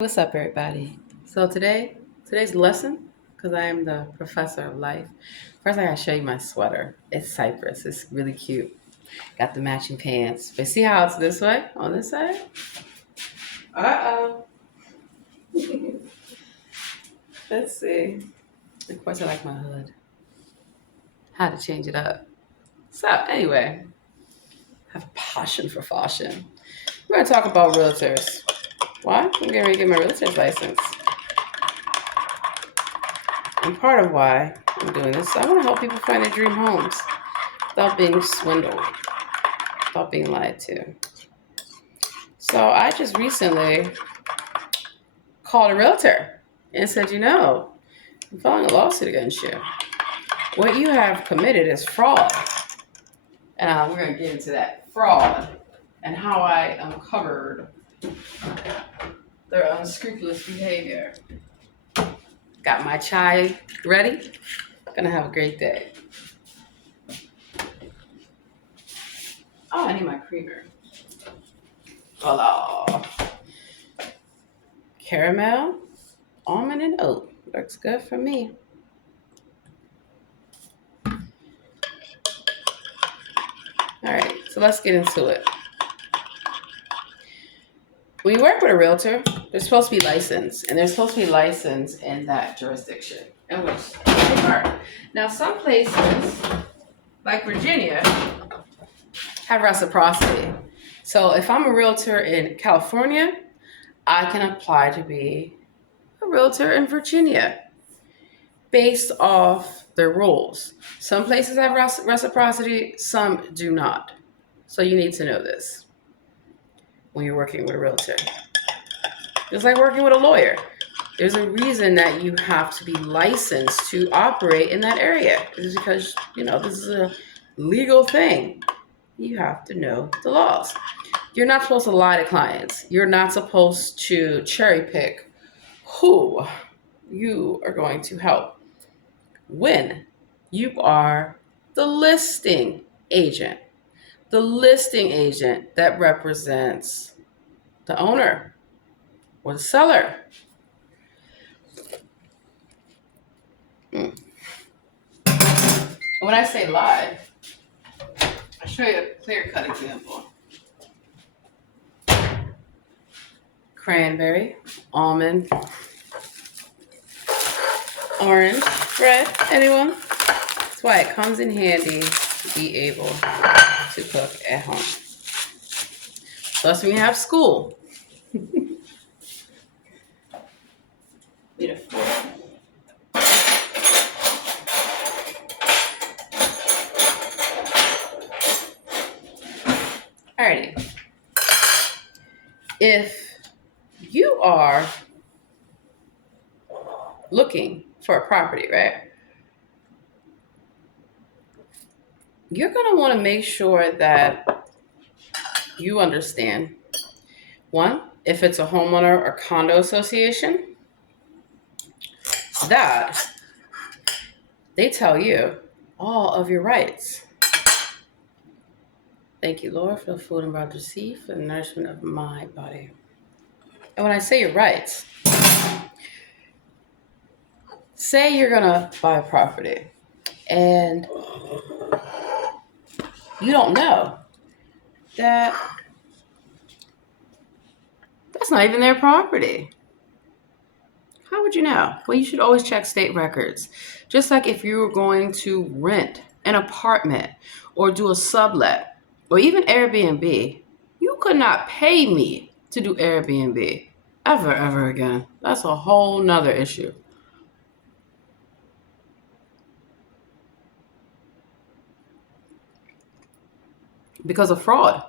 What's up, everybody? So today's lesson, because I am the professor of life. First, I gotta show you my sweater. It's Cypress. It's really cute. Got the matching pants. But see how it's this way on this side? Uh oh. Let's see. Of course, I like my hood. Had to change it up. So anyway, I have a passion for fashion. We're gonna talk about realtors. Why? I'm getting ready to get my realtor's license. And part of why I'm doing this, I want to help people find their dream homes without being swindled, without being lied to. So I just recently called a realtor and said, I'm filing a lawsuit against you. What you have committed is fraud. And we're going to get into that fraud and how I uncovered their unscrupulous behavior. Got my chai ready. Gonna have a great day. Oh, I need my creamer. Hello. Caramel, almond, and oat. Looks good for me. All right, so let's get into it. When you work with a realtor, they're supposed to be licensed, and they're supposed to be licensed in that jurisdiction, in which they are. Now, some places, like Virginia, have reciprocity. So if I'm a realtor in California, I can apply to be a realtor in Virginia based off their rules. Some places have reciprocity, some do not. So you need to know this when you're working with a realtor. Just like working with a lawyer. There's a reason that you have to be licensed to operate in that area. It's because, this is a legal thing. You have to know the laws. You're not supposed to lie to clients. You're not supposed to cherry pick who you are going to help when you are the listing agent. The listing agent that represents the owner or the seller. When I say lie, I'll show you a clear-cut example. Cranberry, almond, orange, red, anyone? That's why it comes in handy to be able to cook at home. Plus, when you have school. Need a fork. Alrighty. If you are looking for a property, right? You're going to want to make sure that you understand, one, if it's a homeowner or condo association, that they tell you all of your rights. Thank you, Lord, for the food I'm about to receive, for the nourishment of my body. And when I say your rights, say you're going to buy a property and you don't know that that's not even their property. How would you know? Well, you should always check state records. Just like if you were going to rent an apartment or do a sublet or even Airbnb, you could not pay me to do Airbnb ever again. That's a whole nother issue. Because of fraud.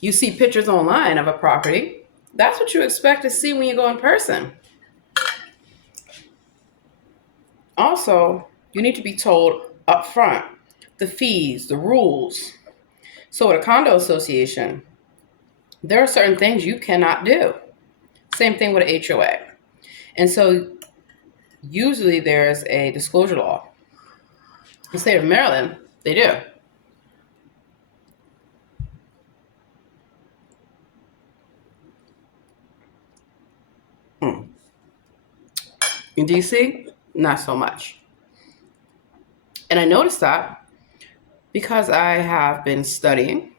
You see pictures online of a property. That's what you expect to see when you go in person. Also, you need to be told up front the fees, the rules. So at a condo association, there are certain things you cannot do. Same thing with an HOA. And so usually there's a disclosure law. In the state of Maryland, they do. Hmm. In DC, not so much. And I noticed that because I have been studying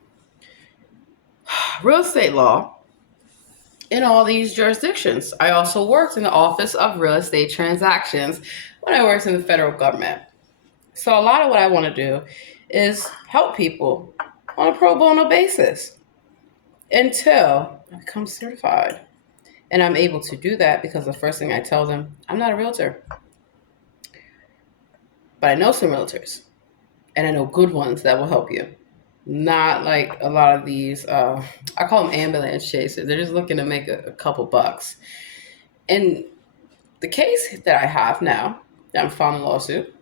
real estate law in all these jurisdictions. I also worked in the Office of Real Estate Transactions when I worked in the federal government. So a lot of what I want to do is help people on a pro bono basis until I become certified. And I'm able to do that because the first thing I tell them, I'm not a realtor, but I know some realtors and I know good ones that will help you. Not like a lot of these, I call them ambulance chasers. They're just looking to make a couple bucks. And the case that I have now, that I'm filing a lawsuit,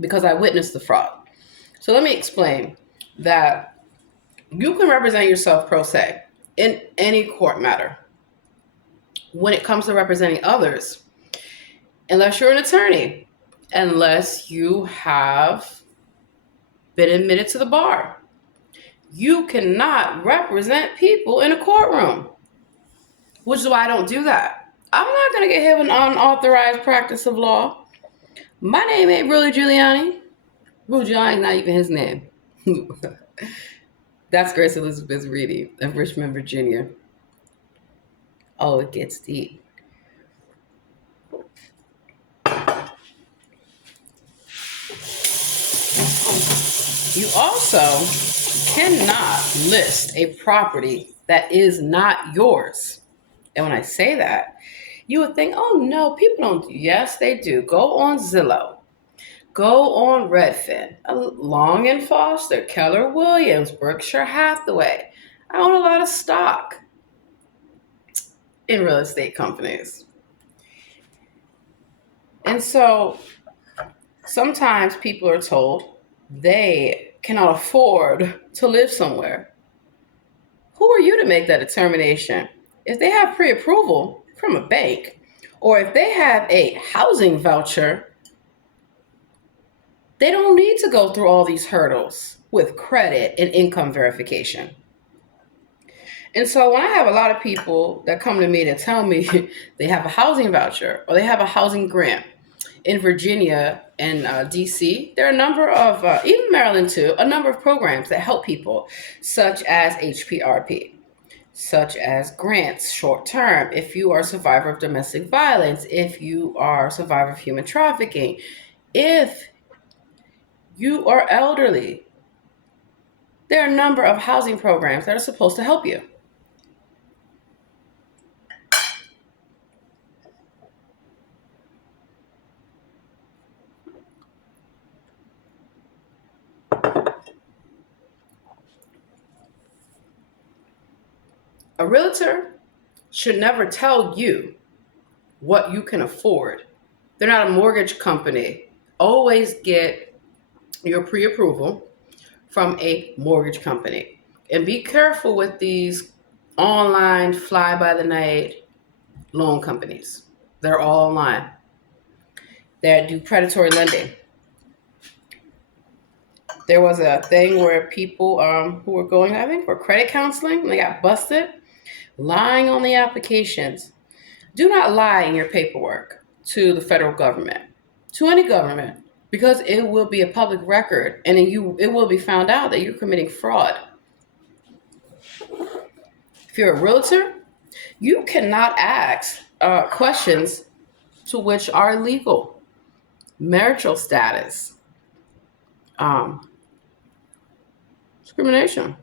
because I witnessed the fraud. So let me explain that you can represent yourself pro se in any court matter. When it comes to representing others, unless you're an attorney, unless you have been admitted to the bar, you cannot represent people in a courtroom, which is why I don't do that. I'm not going to get hit with an unauthorized practice of law. My name ain't Rudy Giuliani. Rudy Giuliani is not even his name. That's Grace Elizabeth Reedy of Richmond, Virginia. Oh, it gets deep. You also cannot list a property that is not yours. And when I say that, you would think, oh no, people don't. Yes, they do. Go on Zillow. Go on Redfin. Long and Foster, Keller Williams, Berkshire Hathaway. I own a lot of stock in real estate companies. And so sometimes people are told they cannot afford to live somewhere. Who are you to make that determination? If they have pre approval from a bank, or if they have a housing voucher, they don't need to go through all these hurdles with credit and income verification. And so when I have a lot of people that come to me to tell me they have a housing voucher or they have a housing grant in Virginia and DC, there are a number of, even Maryland too, a number of programs that help people, such as HPRP, such as grants short term, if you are a survivor of domestic violence, if you are a survivor of human trafficking, if you are elderly. There are a number of housing programs that are supposed to help you. A realtor should never tell you what you can afford. They're not a mortgage company. Always get your pre approval from a mortgage company. And be careful with these online fly by the night loan companies. They're all online that do predatory lending. There was a thing where people who were going, I think, for credit counseling, and they got busted lying on the applications. Do not lie in your paperwork to the federal government, to any government, because it will be a public record, and it will be found out that you're committing fraud. If you're a realtor, you cannot ask questions to which are illegal. Marital status, um, discrimination.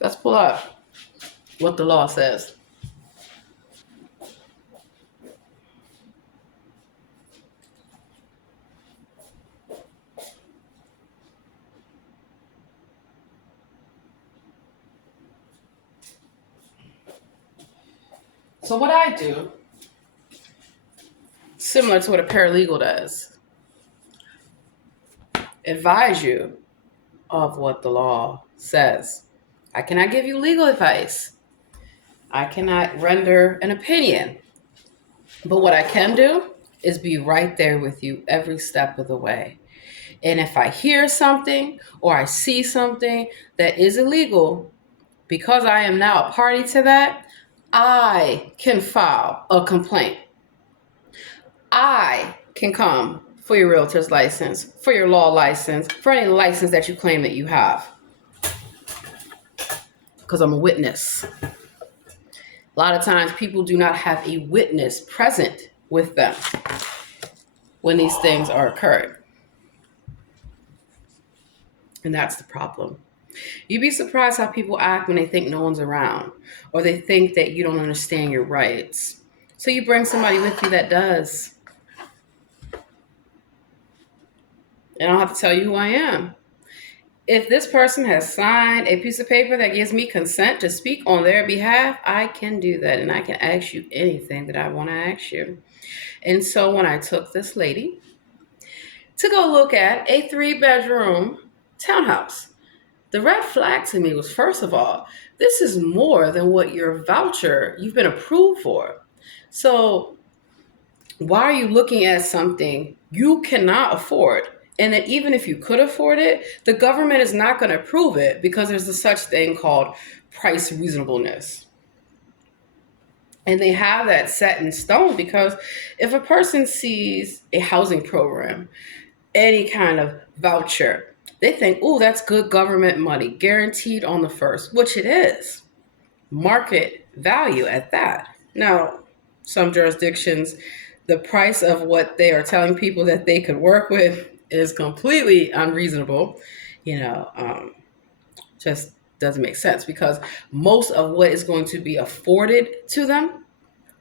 Let's pull up what the law says. So what I do, similar to what a paralegal does, advise you of what the law says. I cannot give you legal advice. I cannot render an opinion. But what I can do is be right there with you every step of the way. And if I hear something or I see something that is illegal, because I am now a party to that, I can file a complaint. I can come for your realtor's license, for your law license, for any license that you claim that you have. Because I'm a witness. A lot of times people do not have a witness present with them when these things are occurring. And that's the problem. You'd be surprised how people act when they think no one's around, or they think that you don't understand your rights. So you bring somebody with you that does. And I don't have to tell you who I am. If this person has signed a piece of paper that gives me consent to speak on their behalf, I can do that, and I can ask you anything that I want to ask you. And so when I took this lady to go look at a 3-bedroom townhouse, the red flag to me was, first of all, this is more than what your voucher you've been approved for. So why are you looking at something you cannot afford? And that even if you could afford it, the government is not going to approve it because there's a such thing called price reasonableness. And they have that set in stone because if a person sees a housing program, any kind of voucher, they think, oh, that's good government money, guaranteed on the first, which it is. Market value at that. Now, some jurisdictions, the price of what they are telling people that they could work with is completely unreasonable. Just doesn't make sense because most of what is going to be afforded to them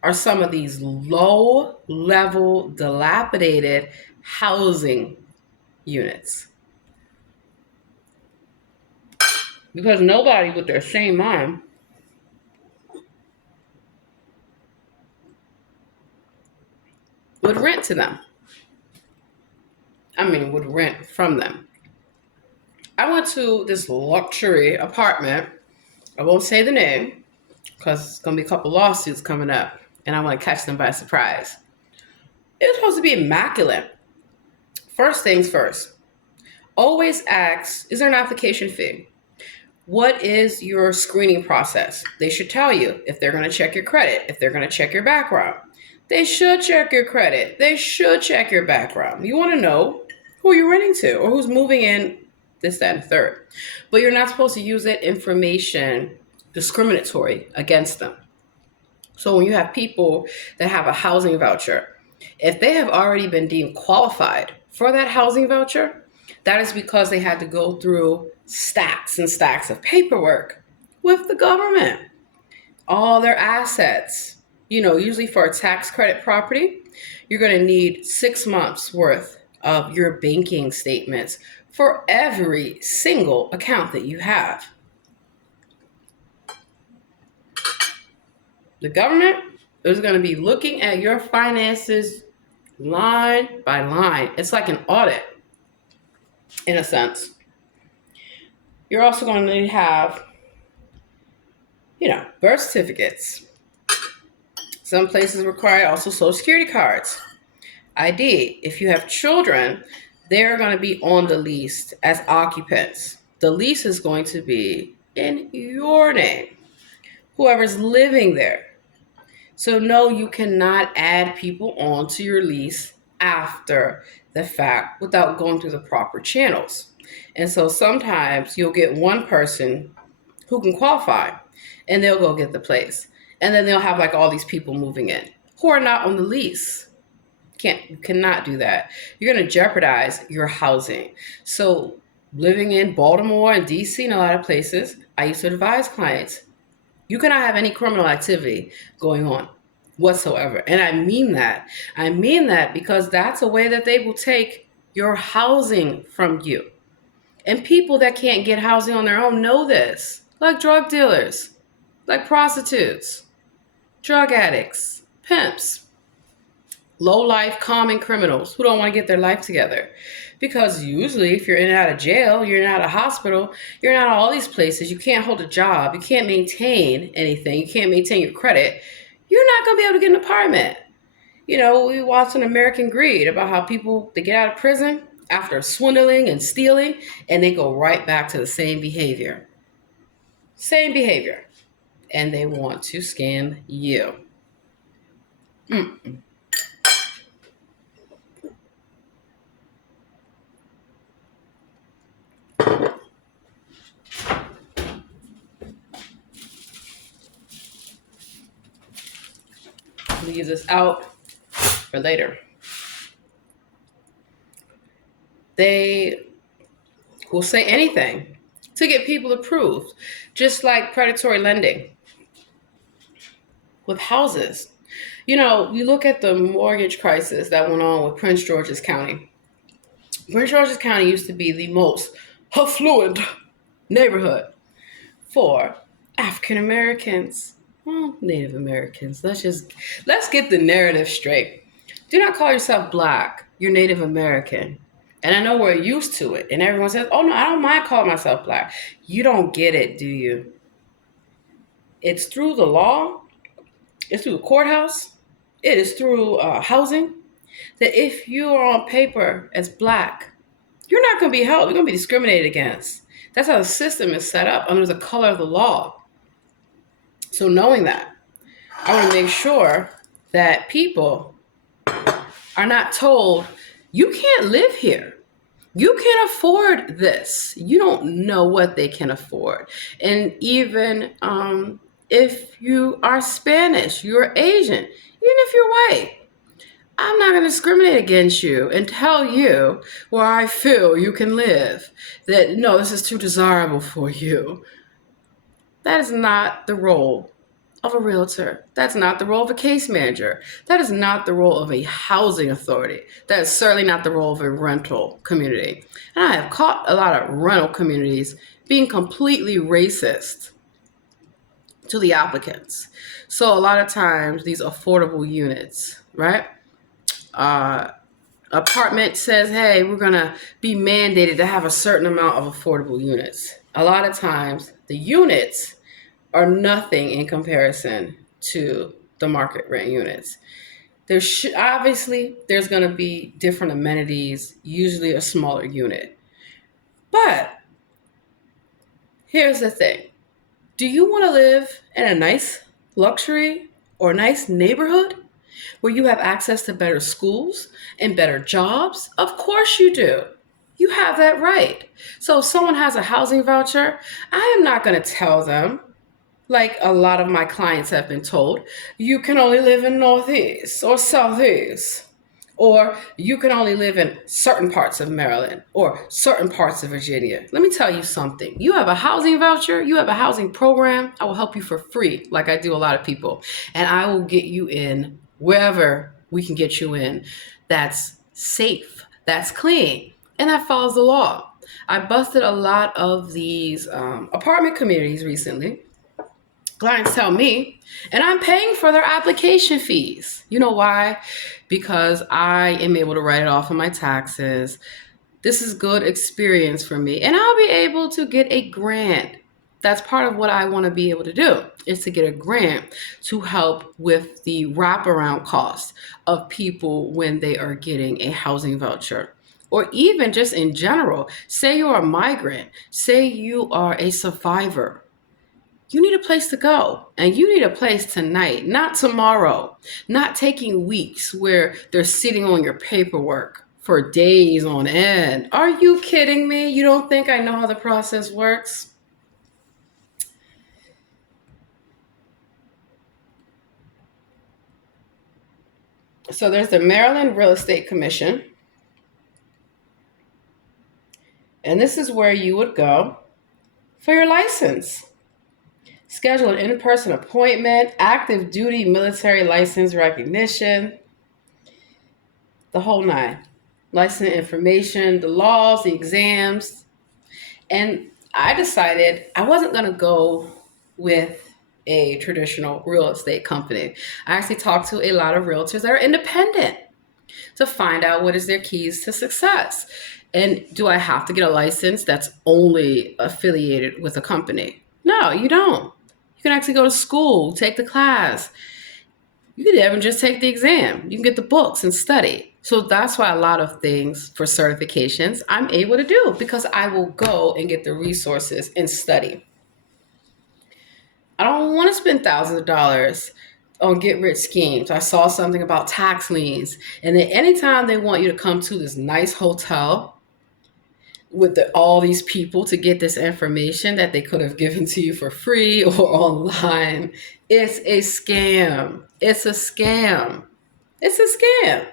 are some of these low-level, dilapidated housing units. Because nobody with their sane mind would rent to them. Would rent from them. I went to this luxury apartment. I won't say the name because it's going to be a couple lawsuits coming up and I want to catch them by surprise. It was supposed to be immaculate. First things first, always ask, is there an application fee? What is your screening process? They should tell you if they're going to check your credit, if they're going to check your background. They should check your credit. They should check your background. You want to know who you're renting to or who's moving in, this, that, and the third. But you're not supposed to use that information discriminatory against them. So when you have people that have a housing voucher, if they have already been deemed qualified for that housing voucher, that is because they had to go through stacks and stacks of paperwork with the government. All their assets, usually for a tax credit property, you're going to need 6 months worth of your banking statements for every single account that you have. The government is going to be looking at your finances line by line. It's like an audit, in a sense. You're also going to have, birth certificates. Some places require also Social Security cards, ID. If you have children, they're going to be on the lease as occupants. The lease is going to be in your name, whoever's living there. So no, you cannot add people onto your lease after the fact without going through the proper channels. And so sometimes you'll get one person who can qualify and they'll go get the place. And then they'll have like all these people moving in who are not on the lease. You cannot do that. You're going to jeopardize your housing. So living in Baltimore and DC and a lot of places, I used to advise clients, you cannot have any criminal activity going on whatsoever. And I mean that. I mean that because that's a way that they will take your housing from you. And people that can't get housing on their own know this, like drug dealers, like prostitutes, drug addicts, pimps, low-life, common criminals who don't want to get their life together. Because usually if you're in and out of jail, you're in and out of hospital, you're in and out of all these places, you can't hold a job, you can't maintain anything, you can't maintain your credit, you're not going to be able to get an apartment. We watched an American Greed about how people, they get out of prison after swindling and stealing, and they go right back to the same behavior. Same behavior. And they want to scam you. Mm. Leave this out for later. They will say anything to get people approved, just like predatory lending with houses. You know, you look at the mortgage crisis that went on with Prince George's County. Prince George's County used to be the most affluent neighborhood for African Americans. Well, Native Americans. Let's get the narrative straight. Do not call yourself Black. You're Native American. And I know we're used to it. And everyone says, oh no, I don't mind calling myself Black. You don't get it, do you? It's through the law. It's through the courthouse. It is through housing. That if you are on paper as Black, you're not going to be held. You're going to be discriminated against. That's how the system is set up under the color of the law. So knowing that, I want to make sure that people are not told, you can't live here. You can't afford this. You don't know what they can afford. And even if you are Spanish, you're Asian, even if you're white, I'm not going to discriminate against you and tell you where I feel you can live. That, no, this is too desirable for you. That is not the role of a realtor. That's not the role of a case manager. That is not the role of a housing authority. That is certainly not the role of a rental community. And I have caught a lot of rental communities being completely racist to the applicants. So a lot of times these affordable units, right? Apartment says, hey, we're going to be mandated to have a certain amount of affordable units. A lot of times the units are nothing in comparison to the market rent units. Obviously, there's going to be different amenities, usually a smaller unit. But here's the thing. Do you want to live in a nice luxury or nice neighborhood where you have access to better schools and better jobs? Of course you do. You have that right. So if someone has a housing voucher, I am not going to tell them, like a lot of my clients have been told, you can only live in Northeast or Southeast, or you can only live in certain parts of Maryland or certain parts of Virginia. Let me tell you something. You have a housing voucher, you have a housing program, I will help you for free, like I do a lot of people. And I will get you in wherever we can get you in that's safe, that's clean, and that follows the law. I busted a lot of these apartment communities recently. Clients tell me, and I'm paying for their application fees. You know why? Because I am able to write it off on my taxes. This is good experience for me. And I'll be able to get a grant. That's part of what I want to be able to do, is to get a grant to help with the wraparound costs of people when they are getting a housing voucher. Or even just in general, say you're a migrant, say you are a survivor. You need a place to go, and you need a place tonight, not tomorrow, not taking weeks where they're sitting on your paperwork for days on end. Are you kidding me? You don't think I know how the process works? So there's the Maryland Real Estate Commission, and this is where you would go for your license. Schedule an in-person appointment, active duty military license recognition, the whole nine. License information, the laws, the exams. And I decided I wasn't going to go with a traditional real estate company. I actually talked to a lot of realtors that are independent to find out what is their keys to success. And do I have to get a license that's only affiliated with a company? No, you don't. You can actually go to school, take the class. You can even just take the exam. You can get the books and study. So that's why a lot of things for certifications I'm able to do because I will go and get the resources and study. I don't want to spend thousands of dollars on get rich schemes. I saw something about tax liens, and then anytime they want you to come to this nice hotel with all these people to get this information that they could have given to you for free or online, it's a scam. It's a scam. It's a scam.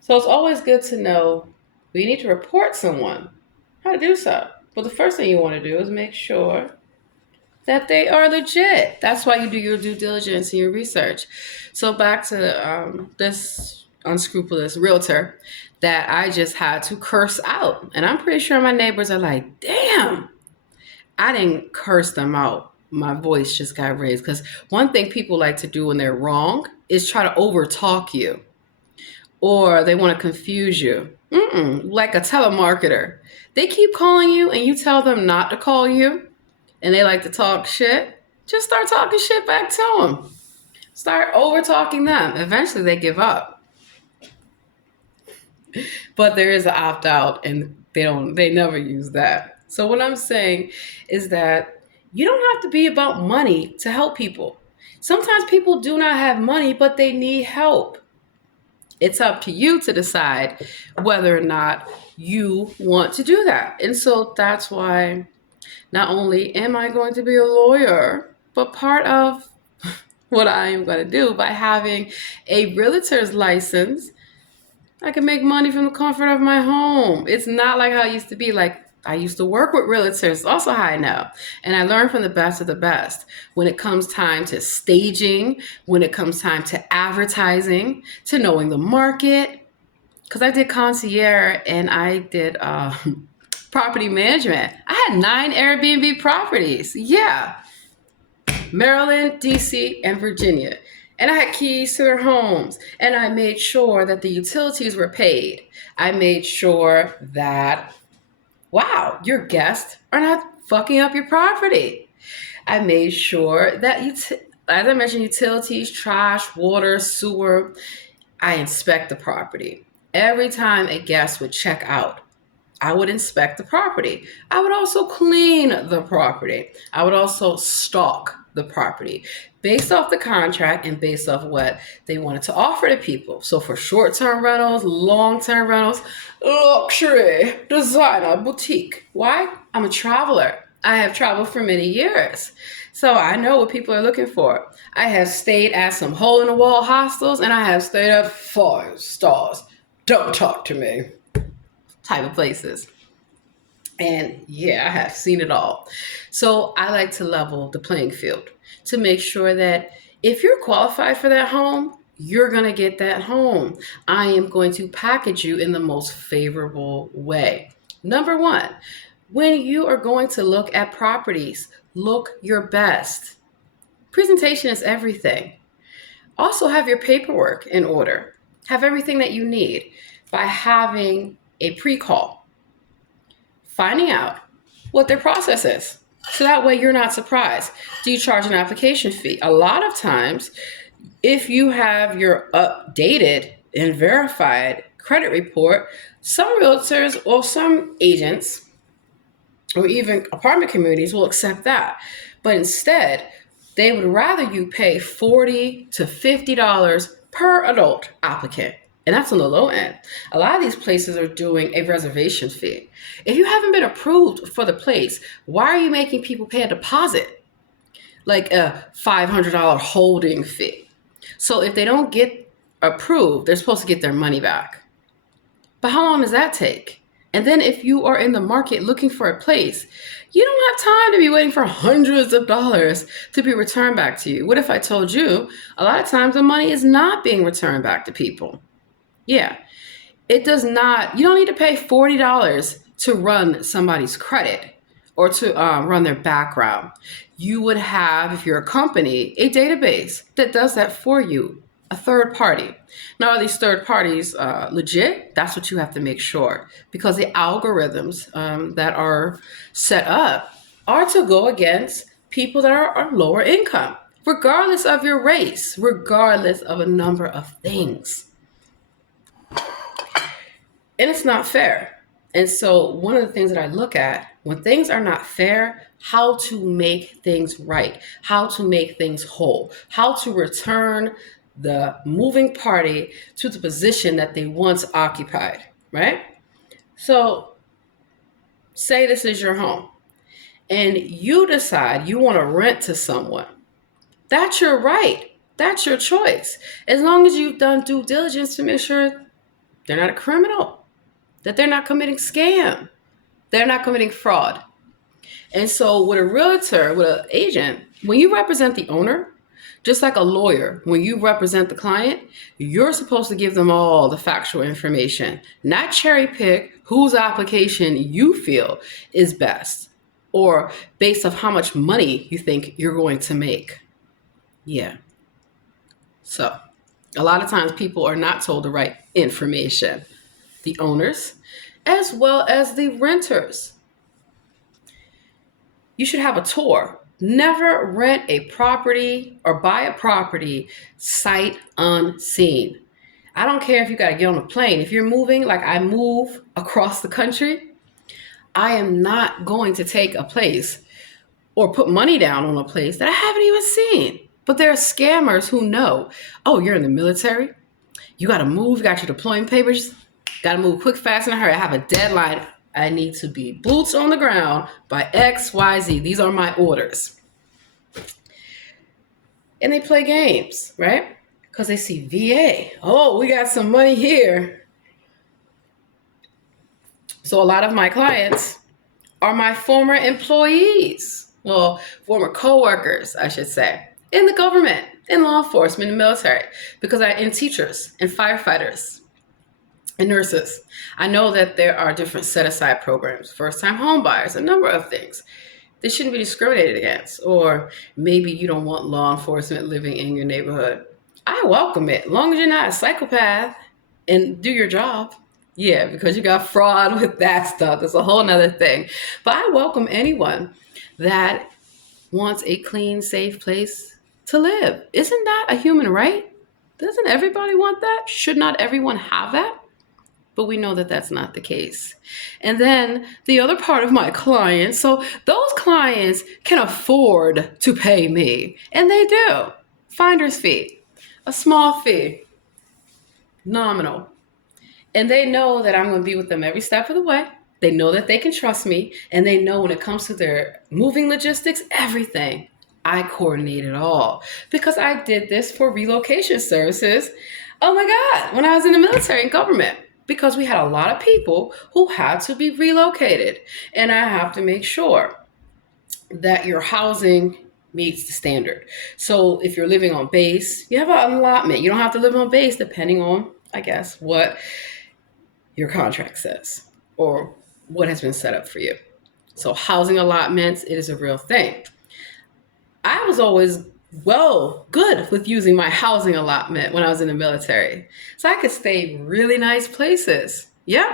So it's always good to know when you need to report someone how to do so. But the first thing you want to do is make sure that they are legit. That's why you do your due diligence and your research. So back to this unscrupulous realtor that I just had to curse out. And I'm pretty sure my neighbors are like, damn, I didn't curse them out. My voice just got raised. Because one thing people like to do when they're wrong is try to overtalk you or they want to confuse you. Like a telemarketer. They keep calling you and you tell them not to call you and they like to talk shit. Just start talking shit back to them. Start over talking them. Eventually they give up. But there is an opt out and they never use that. So what I'm saying is that you don't have to be about money to help people. Sometimes people do not have money, but they need help. It's up to you to decide whether or not you want to do that. And so that's why not only am I going to be a lawyer, but part of what I am going to do by having a realtor's license, I can make money from the comfort of my home. It's not like how it used to be. Like I used to work with realtors, also how I know. And I learned from the best of the best when it comes time to staging, when it comes time to advertising, to knowing the market. Because I did concierge and I did property management. I had 9 Airbnb properties. Yeah. Maryland, DC, and Virginia. And I had keys to their homes. And I made sure that the utilities were paid. I made sure that, wow, your guests are not fucking up your property. I made sure that, as I mentioned, utilities, trash, water, sewer, I inspect the property. Every time a guest would check out, I would inspect the property. I would also clean the property. I would also stalk the property based off the contract and based off what they wanted to offer to people. So for short-term rentals, long-term rentals, luxury, designer, boutique. Why? I'm a traveler. I have traveled for many years. So I know what people are looking for. I have stayed at some hole-in-the-wall hostels and I have stayed at 5 stars. Don't talk to me type of places. And yeah, I have seen it all. So I like to level the playing field to make sure that if you're qualified for that home, you're going to get that home. I am going to package you in the most favorable way. Number one, when you are going to look at properties, look your best. Presentation is everything. Also have your paperwork in order. Have everything that you need by having a pre-call, finding out what their process is. So that way you're not surprised. Do you charge an application fee? A lot of times, if you have your updated and verified credit report, some realtors or some agents or even apartment communities will accept that. But instead, they would rather you pay $40 to $50 per adult applicant. And that's on the low end. A lot of these places are doing a reservation fee. If you haven't been approved for the place, why are you making people pay a deposit? Like a $500 holding fee. So if they don't get approved, they're supposed to get their money back. But how long does that take? And then if you are in the market looking for a place, you don't have time to be waiting for hundreds of dollars to be returned back to you. What if I told you a lot of times the money is not being returned back to people? Yeah, it does not. You don't need to pay $40 to run somebody's credit or to run their background. You would have, if you're a company, a database that does that for you, a third party. Now, are these third parties legit? That's what you have to make sure, because the algorithms that are set up are to go against people that are lower income, regardless of your race, regardless of a number of things. And it's not fair. And so, one of the things that I look at when things are not fair, how to make things right, how to make things whole, how to return the moving party to the position that they once occupied, right? So, say this is your home and you decide you want to rent to someone. That's your right. That's your choice. As long as you've done due diligence to make sure they're not a criminal, that they're not committing scam, they're not committing fraud. And so with a realtor, with an agent, when you represent the owner, just like a lawyer, when you represent the client, you're supposed to give them all the factual information, not cherry pick whose application you feel is best or based off how much money you think you're going to make. Yeah. So a lot of times people are not told the right information, the owners, as well as the renters. You should have a tour. Never rent a property or buy a property sight unseen. I don't care if you got to get on a plane. If you're moving, like I move across the country, I am not going to take a place or put money down on a place that I haven't even seen. But there are scammers who know, oh, you're in the military. You got to move, got your deployment papers, got to move quick, fast, and in a hurry. I have a deadline. I need to be boots on the ground by X, Y, Z. These are my orders. And they play games, right? Because they see VA. Oh, we got some money here. So a lot of my clients are my former employees. Well, former coworkers, I should say, in the government, in law enforcement, in the military, because in teachers and firefighters and nurses. I know that there are different set-aside programs, first-time home buyers, a number of things. They shouldn't be discriminated against. Or maybe you don't want law enforcement living in your neighborhood. I welcome it, as long as you're not a psychopath and do your job. Yeah, because you got fraud with that stuff. That's a whole nother thing. But I welcome anyone that wants a clean, safe place to live. Isn't that a human right? Doesn't everybody want that? Should not everyone have that? But we know that that's not the case. And then the other part of my clients, so those clients can afford to pay me, and they do. Finder's fee, a small fee, nominal. And they know that I'm going to be with them every step of the way. They know that they can trust me, and they know when it comes to their moving logistics, everything, I coordinate it all because I did this for relocation services. Oh my God, when I was in the military and government. Because we had a lot of people who had to be relocated. And I have to make sure that your housing meets the standard. So if you're living on base, you have an allotment. You don't have to live on base depending on, I guess, what your contract says or what has been set up for you. So housing allotments, it is a real thing. I was always good with using my housing allotment when I was in the military. So I could stay really nice places. Yep.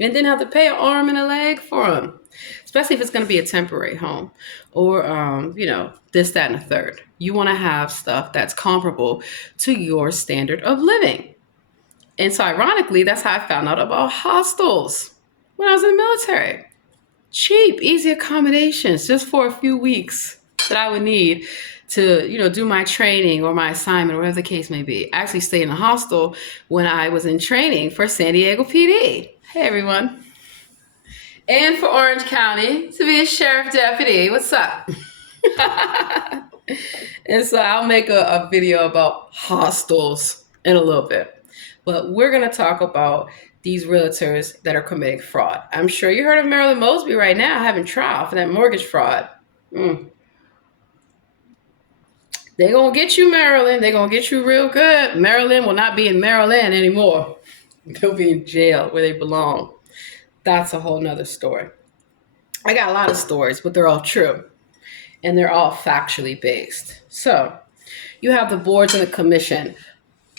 And didn't have to pay an arm and a leg for them. Especially if it's going to be a temporary home or, this, that, and a third. You want to have stuff that's comparable to your standard of living. And so ironically, that's how I found out about hostels when I was in the military. Cheap, easy accommodations just for a few weeks that I would need to, do my training or my assignment, or whatever the case may be. I actually stayed in a hostel when I was in training for San Diego PD. Hey, everyone. And for Orange County to be a sheriff deputy. What's up? And so I'll make a video about hostels in a little bit. But we're going to talk about these realtors that are committing fraud. I'm sure you heard of Marilyn Mosby right now having trial for that mortgage fraud. They're going to get you, Maryland. They're going to get you real good. Maryland will not be in Maryland anymore. They'll be in jail where they belong. That's a whole nother story. I got a lot of stories, but they're all true. And they're all factually based. So you have the boards and the commission.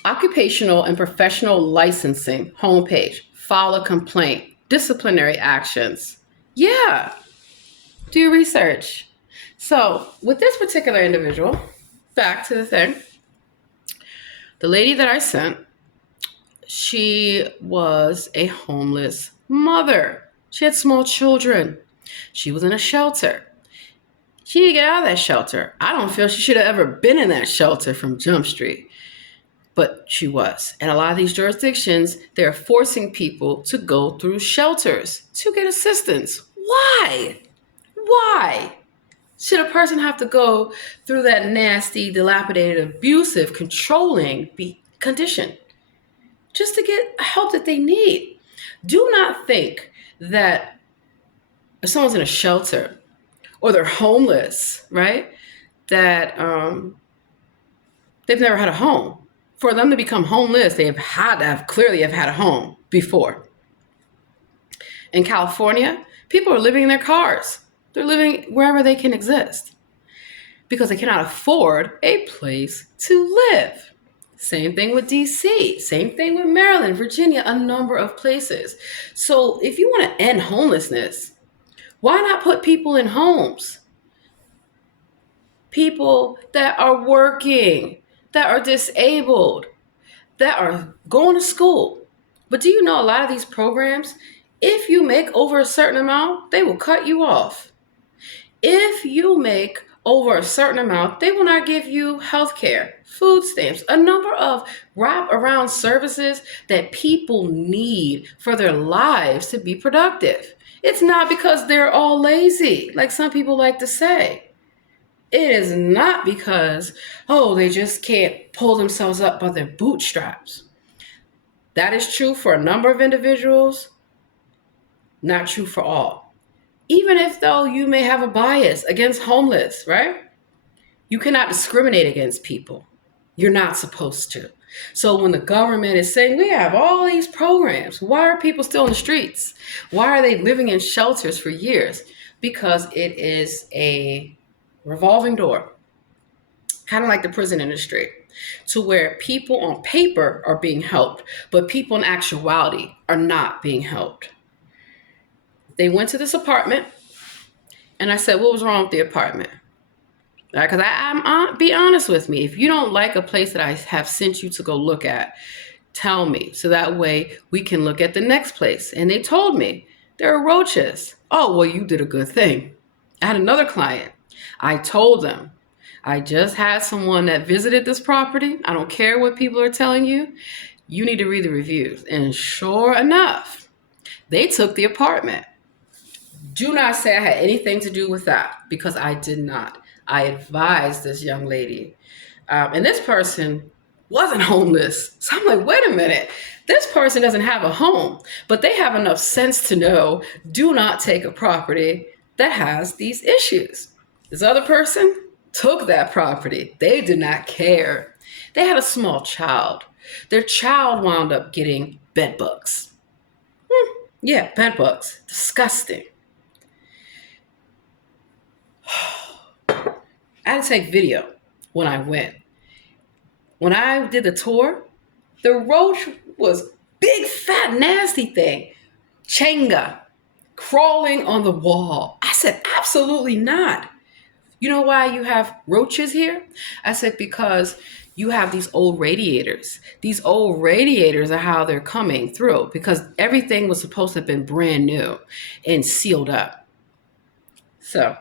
Occupational and professional licensing homepage. File a complaint. Disciplinary actions. Yeah. Do your research. So with this particular individual, back to the thing. The lady that I sent, She was a homeless mother. She had small children. She was in a shelter. She needed to get out of that shelter. I don't feel she should have ever been in that shelter from Jump Street, but she was. And a lot of these jurisdictions, they're forcing people to go through shelters to get assistance. Why? Why should a person have to go through that nasty, dilapidated, abusive, controlling condition just to get help that they need? Do not think that if someone's in a shelter or they're homeless, right, that they've never had a home. For them to become homeless, they have had to have clearly have had a home before. In California, people are living in their cars. They're living wherever they can exist because they cannot afford a place to live. Same thing with DC, same thing with Maryland, Virginia, a number of places. So if you want to end homelessness, why not put people in homes? People that are working, that are disabled, that are going to school. But do you know a lot of these programs, if you make over a certain amount, they will cut you off. If you make over a certain amount, they will not give you health care, food stamps, a number of wrap-around services that people need for their lives to be productive. It's not because they're all lazy, like some people like to say. It is not because, they just can't pull themselves up by their bootstraps. That is true for a number of individuals, not true for all. Even if though you may have a bias against homeless, right? You cannot discriminate against people. You're not supposed to. So when the government is saying we have all these programs, why are people still in the streets? Why are they living in shelters for years? Because it is a revolving door, kind of like the prison industry, to where people on paper are being helped, but people in actuality are not being helped. They went to this apartment, and I said, what was wrong with the apartment? Because I'm be honest with me. If you don't like a place that I have sent you to go look at, tell me. So that way we can look at the next place. And they told me there are roaches. Oh, well, you did a good thing. I had another client. I told them, I just had someone that visited this property. I don't care what people are telling you. You need to read the reviews. And sure enough, they took the apartment. Do not say I had anything to do with that, because I did not. I advised this young lady. And this person wasn't homeless. So I'm like, wait a minute. This person doesn't have a home, but they have enough sense to know, do not take a property that has these issues. This other person took that property. They did not care. They had a small child. Their child wound up getting bed bugs. Yeah, bed bugs. Disgusting. I had to take video when I went. When I did the tour, the roach was big, fat, nasty thing. Chenga, crawling on the wall. I said, absolutely not. You know why you have roaches here? I said, because you have these old radiators. These old radiators are how they're coming through, because everything was supposed to have been brand new and sealed up. So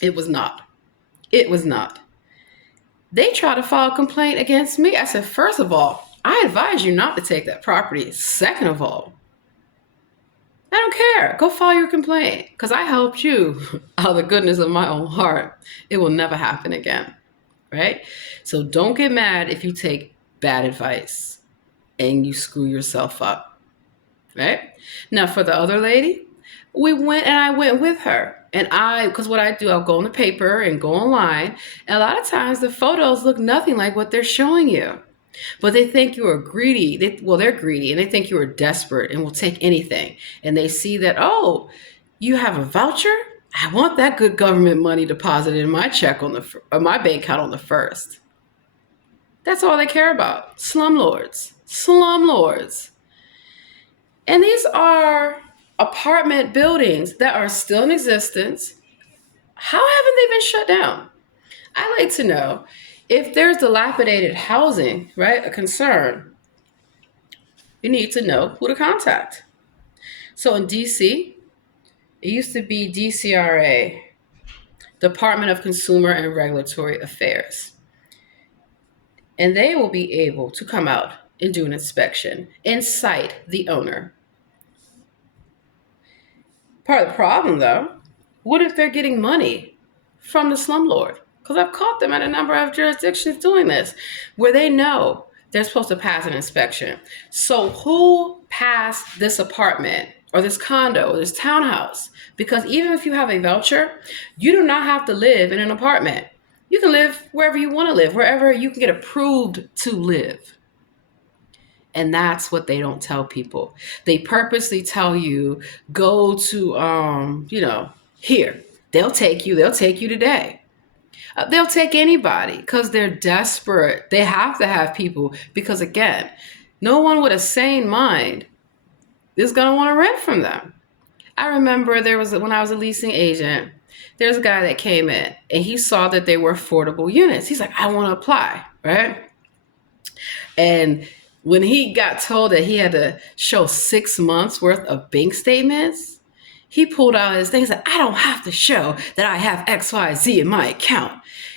it was not. It was not. They tried to file a complaint against me. I said, first of all, I advise you not to take that property. Second of all, I don't care. Go file your complaint, because I helped you out of the goodness of my own heart. It will never happen again, right? So don't get mad if you take bad advice and you screw yourself up, right? Now, for the other lady, I went with her. And because what I do, I'll go in the paper and go online. And a lot of times the photos look nothing like what they're showing you. But they think you are greedy. They're greedy, and they think you are desperate and will take anything. And they see that, oh, you have a voucher? I want that good government money deposited in my check or my bank account on the first. That's all they care about. Slumlords. Slumlords. And these are apartment buildings that are still in existence. How haven't they been shut down? I like to know if there's dilapidated housing, right, a concern. you need to know who to contact. So in DC, it used to be DCRA, Department of Consumer and Regulatory Affairs. And they will be able to come out and do an inspection and cite the owner. Part of the problem, though, what if they're getting money from the slumlord? Because I've caught them at a number of jurisdictions doing this, where they know they're supposed to pass an inspection. So who passed this apartment or this condo or this townhouse? Because even if you have a voucher, you do not have to live in an apartment. You can live wherever you want to live, wherever you can get approved to live. And that's what they don't tell people. They purposely tell you, go to, here. They'll take you today. They'll take anybody because they're desperate. They have to have people because, again, no one with a sane mind is going to want to rent from them. I remember when I was a leasing agent, there's a guy that came in and he saw that they were affordable units. He's like, I want to apply, right? And when he got told that he had to show 6 months worth of bank statements, he pulled out his things and said, I don't have to show that I have XYZ in my account.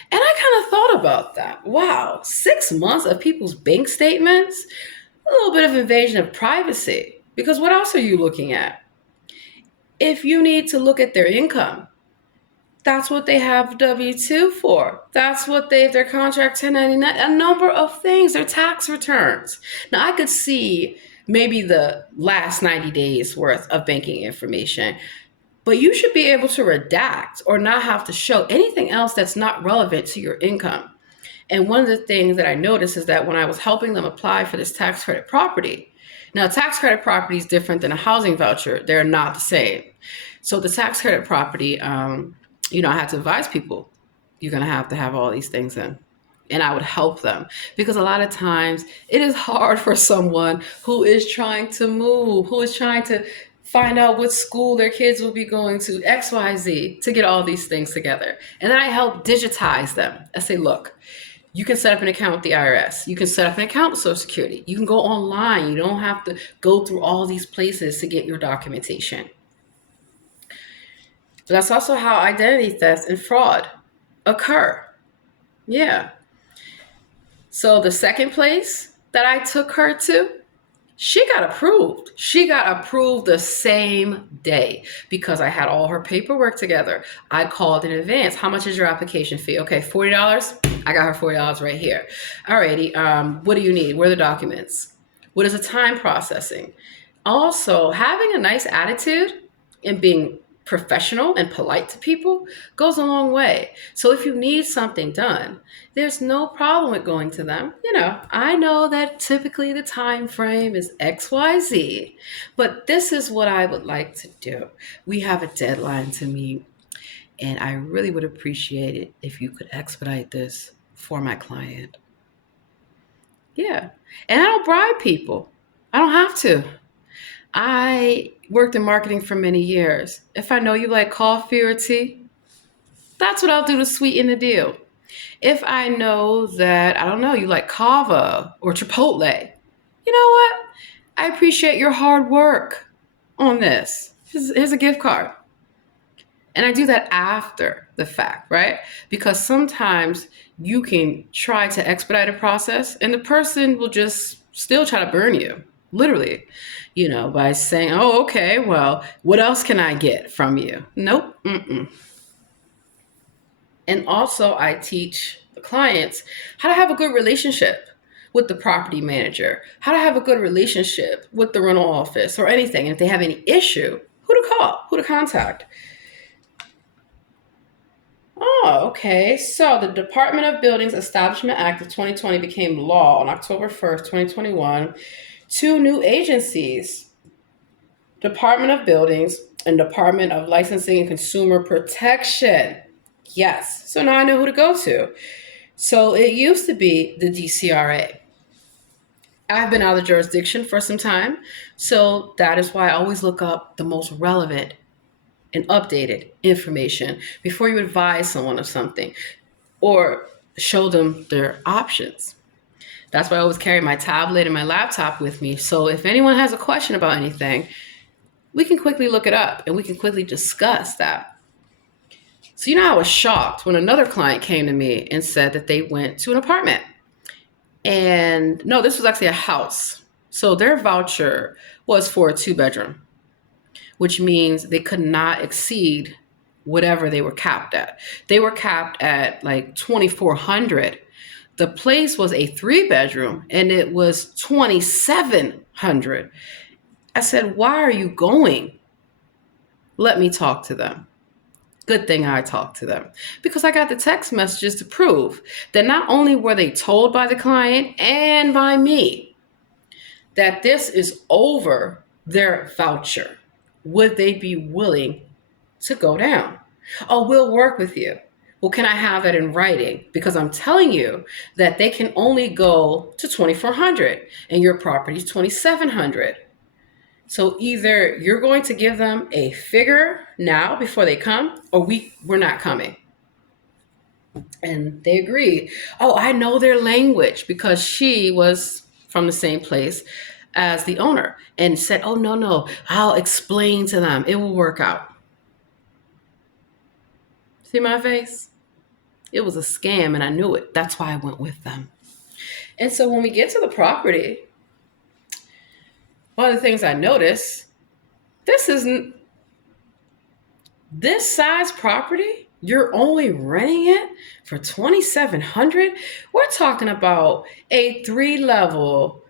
And I kind of thought about that. Wow, 6 months of people's bank statements? A little bit of invasion of privacy. Because what else are you looking at? If you need to look at their income, that's what they have W-2 for. That's what their contract 1099, a number of things, their tax returns. Now, I could see maybe the last 90 days worth of banking information, but you should be able to redact or not have to show anything else that's not relevant to your income. And one of the things that I noticed is that when I was helping them apply for this tax credit property, now tax credit property is different than a housing voucher. They're not the same. So the tax credit property, I had to advise people, you're going to have all these things in. And I would help them because a lot of times it is hard for someone who is trying to move, who is trying to find out what school their kids will be going to, XYZ, to get all these things together. And then I help digitize them. I say, look, you can set up an account with the IRS. You can set up an account with Social Security. You can go online. You don't have to go through all these places to get your documentation. But that's also how identity theft and fraud occur. Yeah. So the second place that I took her to, she got approved. She got approved the same day because I had all her paperwork together. I called in advance. How much is your application fee? Okay, $40. I got her $40 right here. Alrighty, what do you need? Where are the documents? What is the time processing? Also, having a nice attitude and being professional and polite to people goes a long way. So if you need something done, there's no problem with going to them. I know that typically the time frame is XYZ, but this is what I would like to do. We have a deadline to meet, and I really would appreciate it if you could expedite this for my client. Yeah. And I don't bribe people. I don't have to. I worked in marketing for many years. If I know you like coffee or tea, that's what I'll do to sweeten the deal. If I know that, you like kava or Chipotle, you know what? I appreciate your hard work on this. Here's a gift card. And I do that after the fact, right? Because sometimes you can try to expedite a process and the person will just still try to burn you. Literally, by saying, oh, okay, well, what else can I get from you? Nope. And also I teach the clients how to have a good relationship with the property manager, how to have a good relationship with the rental office or anything. And if they have any issue, who to call, who to contact. Oh, okay. So the Department of Buildings Establishment Act of 2020 became law on October 1st, 2021. 2 new agencies, Department of Buildings and Department of Licensing and Consumer Protection. Yes. So now I know who to go to. So it used to be the DCRA. I've been out of jurisdiction for some time. So that is why I always look up the most relevant and updated information before you advise someone of something or show them their options. That's why I always carry my tablet and my laptop with me. So if anyone has a question about anything, we can quickly look it up and we can quickly discuss that. So, I was shocked when another client came to me and said that they went to an apartment. And no, this was actually a house. So their voucher was for a 2-bedroom, which means they could not exceed whatever they were capped at. They were capped at like 2,400. The place was a 3-bedroom and it was 2,700. I said, why are you going? Let me talk to them. Good thing I talked to them, because I got the text messages to prove that not only were they told by the client and by me that this is over their voucher, would they be willing to go down? Oh, we'll work with you. Well, can I have that in writing? Because I'm telling you that they can only go to 2,400 and your property is 2,700. So either you're going to give them a figure now before they come, or we're not coming. And they agreed. Oh, I know their language, because she was from the same place as the owner, and said, oh, no, I'll explain to them. It will work out. See my face? It was a scam and I knew it. That's why I went with them. And so when we get to the property, one of the things I noticed, this size property, you're only renting it for $2,700. We're talking about a 3-level,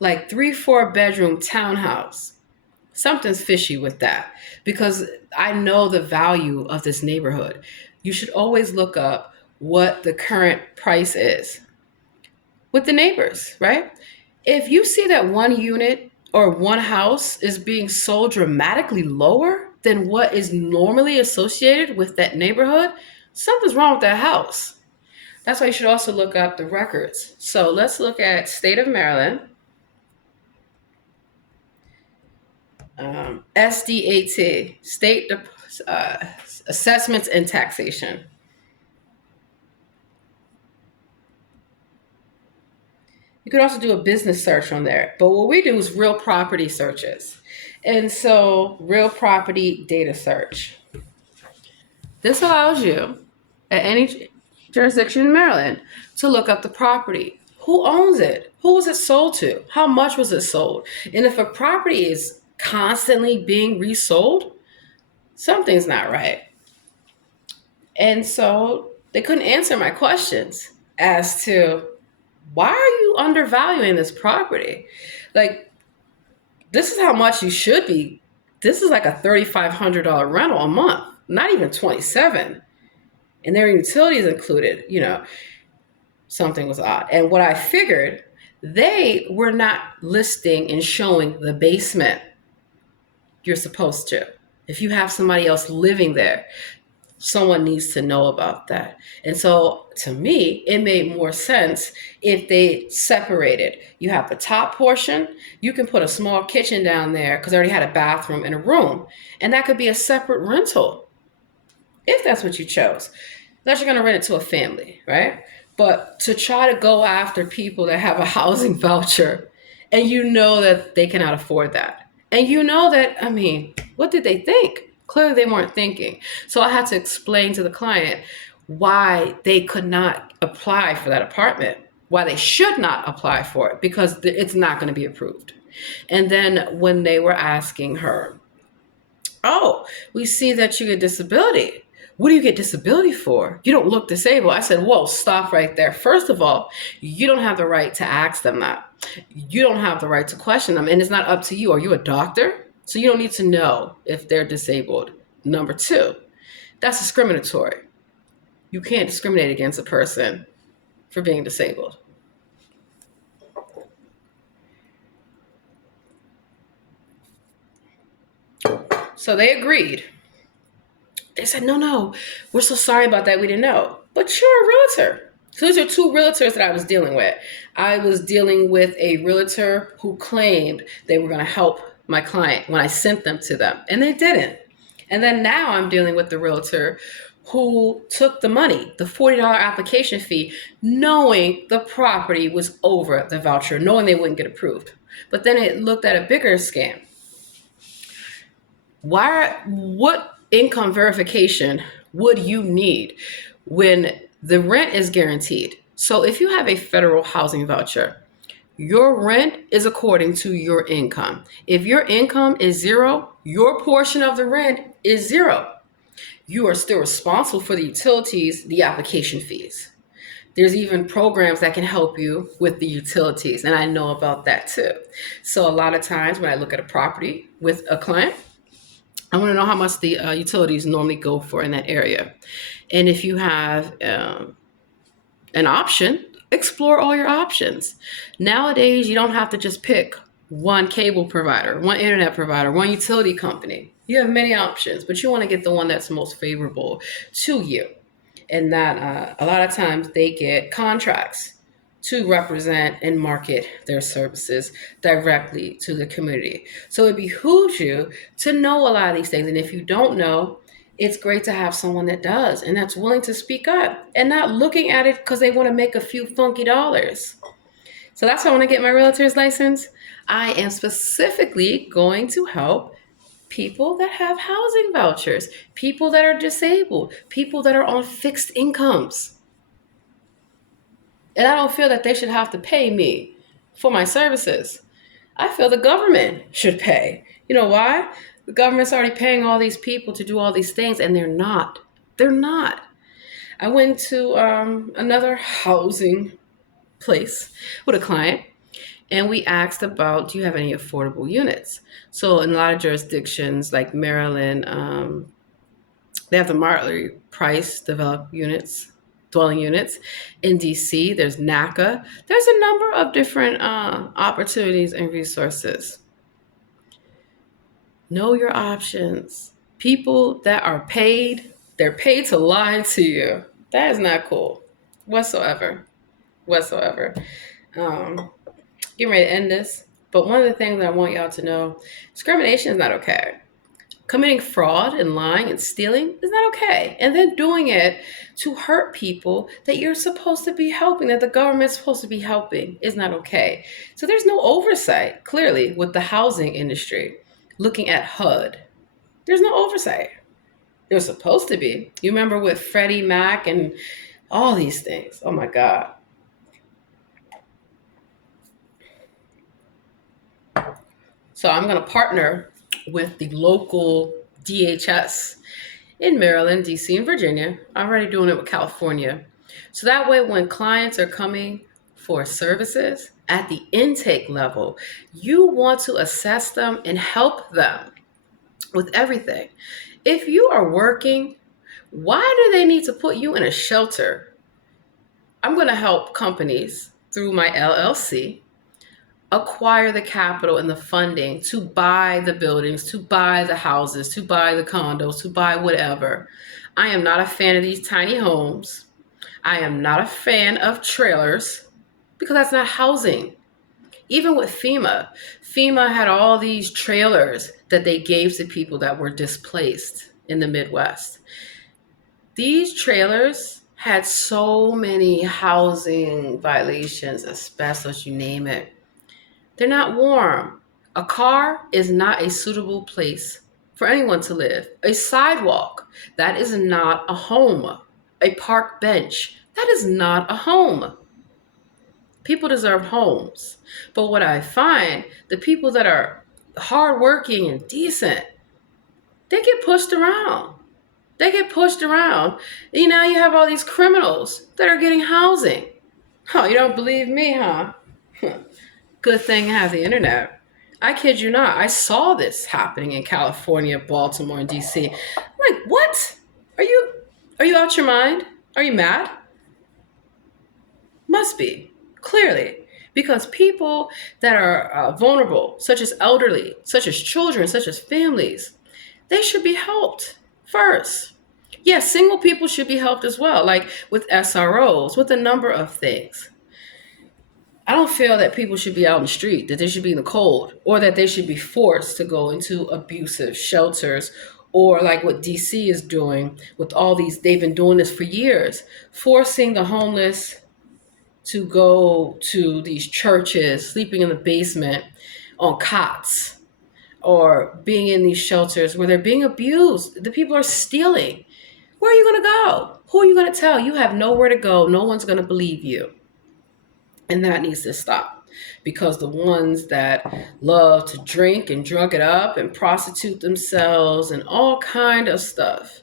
like 3-4-bedroom townhouse. Something's fishy with that, because I know the value of this neighborhood. You should always look up what the current price is with the neighbors, right? If you see that one unit or one house is being sold dramatically lower than what is normally associated with that neighborhood, something's wrong with that house. That's why you should also look up the records. So let's look at state of Maryland. SDAT, State Assessments and Taxation. You could also do a business search on there, but what we do is real property searches. And so real property data search. This allows you at any jurisdiction in Maryland to look up the property. Who owns it? Who was it sold to? How much was it sold? And if a property is constantly being resold, something's not right. And so they couldn't answer my questions as to, why are you undervaluing this property? Like, this is how much you should be. This is like a $3,500 rental a month, not even 27. And their utilities included, something was odd. And what I figured, they were not listing and showing the basement. You're supposed to. If you have somebody else living there, someone needs to know about that. And so to me, it made more sense if they separated. You have the top portion, you can put a small kitchen down there because I already had a bathroom and a room. And that could be a separate rental if that's what you chose. Unless you're going to rent it to a family, right? But to try to go after people that have a housing voucher and you know that they cannot afford that. And you know that, what did they think? Clearly they weren't thinking. So I had to explain to the client why they could not apply for that apartment, why they should not apply for it, because it's not going to be approved. And then when they were asking her, oh, we see that you get disability. What do you get disability for? You don't look disabled. I said, whoa, stop right there. First of all, you don't have the right to ask them that. You don't have the right to question them. And it's not up to you. Are you a doctor? So you don't need to know if they're disabled. Number 2, that's discriminatory. You can't discriminate against a person for being disabled. So they agreed. They said, no, we're so sorry about that. We didn't know. But you're a realtor. So these are 2 realtors that I was dealing with. I was dealing with a realtor who claimed they were going to help my client when I sent them to them, and they didn't. And then now I'm dealing with the realtor who took the money, the $40 application fee, knowing the property was over the voucher, knowing they wouldn't get approved. But then it looked at a bigger scam. What income verification would you need when the rent is guaranteed? So if you have a federal housing voucher, your rent is according to your income. If your income is zero, your portion of the rent is zero. You are still responsible for the utilities, the application fees. There's even programs that can help you with the utilities, and I know about that too. So a lot of times when I look at a property with a client, I want to know how much the utilities normally go for in that area. And if you have an option, explore all your options. Nowadays, you don't have to just pick one cable provider, one internet provider, one utility company. You have many options, but you want to get the one that's most favorable to you. And that a lot of times they get contracts to represent and market their services directly to the community. So it behooves you to know a lot of these things. And if you don't know, it's great to have someone that does and that's willing to speak up and not looking at it because they want to make a few funky dollars. So that's why I want to get my realtor's license. I am specifically going to help people that have housing vouchers, people that are disabled, people that are on fixed incomes. And I don't feel that they should have to pay me for my services. I feel the government should pay. You know why? The government's already paying all these people to do all these things, and they're not. They're not. I went to another housing place with a client, and we asked about, do you have any affordable units? So in a lot of jurisdictions like Maryland, they have the Martley Price developed units, dwelling units. In DC, there's NACA. There's a number of different opportunities and resources. Know your options. People that are paid, they're paid to lie to you. That is not cool whatsoever. Getting ready to end this, but one of the things I want y'all to know, discrimination is not okay. Committing fraud and lying and stealing is not okay. And then doing it to hurt people that you're supposed to be helping, that the government's supposed to be helping, is not okay. So there's no oversight, clearly, with the housing industry. Looking at HUD, there's no oversight. There's supposed to be. You remember with Freddie Mac and all these things. Oh my God. So I'm going to partner with the local DHS in Maryland, DC, and Virginia. I'm already doing it with California. So that way, when clients are coming for services at the intake level, you want to assess them and help them with everything. If you are working, why do they need to put you in a shelter? I'm going to help companies through my LLC acquire the capital and the funding to buy the buildings, to buy the houses, to buy the condos, to buy whatever. I am not a fan of these tiny homes. I am not a fan of trailers because that's not housing. Even with FEMA had all these trailers that they gave to people that were displaced in the Midwest. These trailers had so many housing violations, asbestos, you name it. They're not warm. A car is not a suitable place for anyone to live. A sidewalk, that is not a home. A park bench, that is not a home. People deserve homes. But what I find, the people that are hardworking and decent, they get pushed around. You know, you have all these criminals that are getting housing. Oh, you don't believe me, huh? Good thing I have the internet. I kid you not. I saw this happening in California, Baltimore, and DC. I'm like, what? Are you out your mind? Are you mad? Must be, clearly. Because people that are vulnerable, such as elderly, such as children, such as families, they should be helped first. Yes, single people should be helped as well, like with SROs, with a number of things. I don't feel that people should be out in the street, that they should be in the cold, or that they should be forced to go into abusive shelters Or like what DC is doing with all these, they've been doing this for years, forcing the homeless to go to these churches, sleeping in the basement on cots, or being in these shelters where they're being abused. The people are stealing. Where are you going to go? Who are you going to tell? You have nowhere to go. No one's going to believe you. And that needs to stop, because the ones that love to drink and drunk it up and prostitute themselves and all kind of stuff,